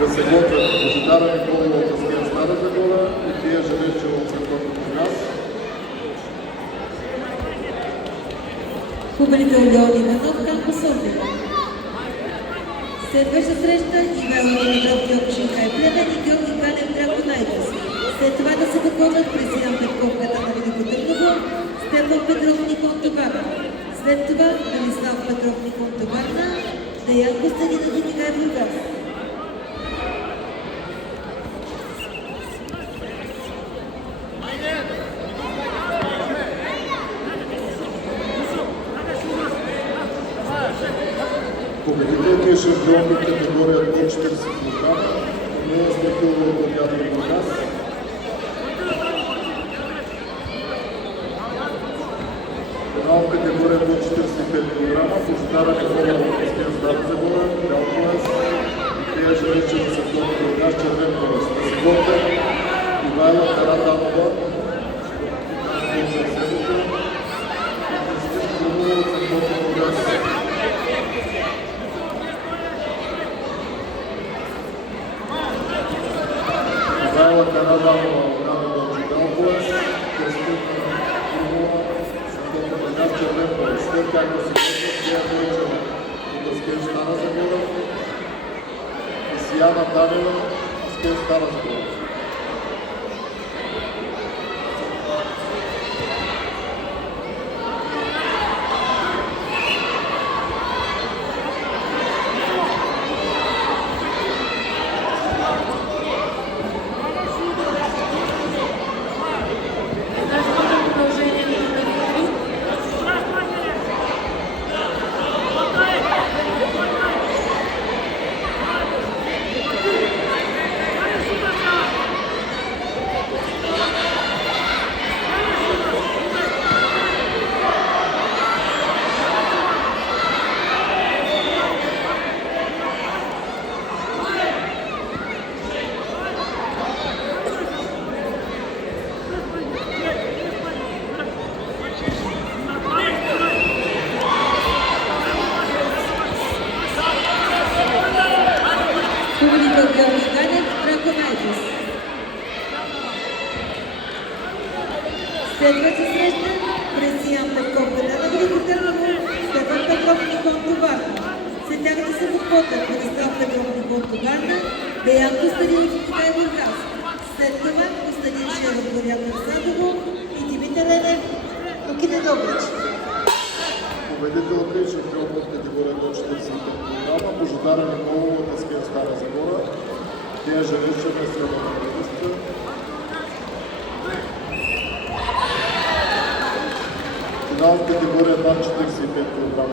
да се готвят Божидара Николова от Аския Стара Загора и Тия Желечева от Светлото Бургас. Победител Леон Иванов, Кампус София. Следваща среща Ивайло Димитров, Георги Шинкай Плевен и Георги Ганев, Драгонайтес. След това да се допълнят Президент Петков, Катана Велико Търново, Стефан Петров, Никон Товарна. След това Велислав Петров, Никон Товарна, Деян Костадинов и Никай Бургас. Победителите и шампион в категория до 40 кг, Емил Смекилова от Бургас Бургас. Финал в категория до 45 кг, Божидара Николова от Аския Стара Загора, бял пояс и Тия Желечева от Светлото Бургас, червен пояс. Да се готвят Ивайла Караданова от Седото и Кристин Крумова от Светлото Бургас. Ивайла Караданова от Ганадончи бял пояс, Кристин Крумова Светлото Бургас, червен пояс. След как да се готвят Тия Желечева от Аския Стара Загора и Сияна Танева от Аския Стара Загора. Победител Георги Ганев, Драгонайтес. Следваща среща Президент Петков, Катана Велико Търново, Стефан Петров, Никон Товарна. След тях да се подходят Велислав Петров, Никон Товарна, Деян Костадинов и Никай Бургас. След това Костадин Шеров, Борян Садово и Димитър Елев, Лукине Добрич. Победителите и шампион в категория до 45 кг, Божидара Николова от Аския Стара Загора, Тия Желечева от Средната Бургас. Финал в категория над 45 кг.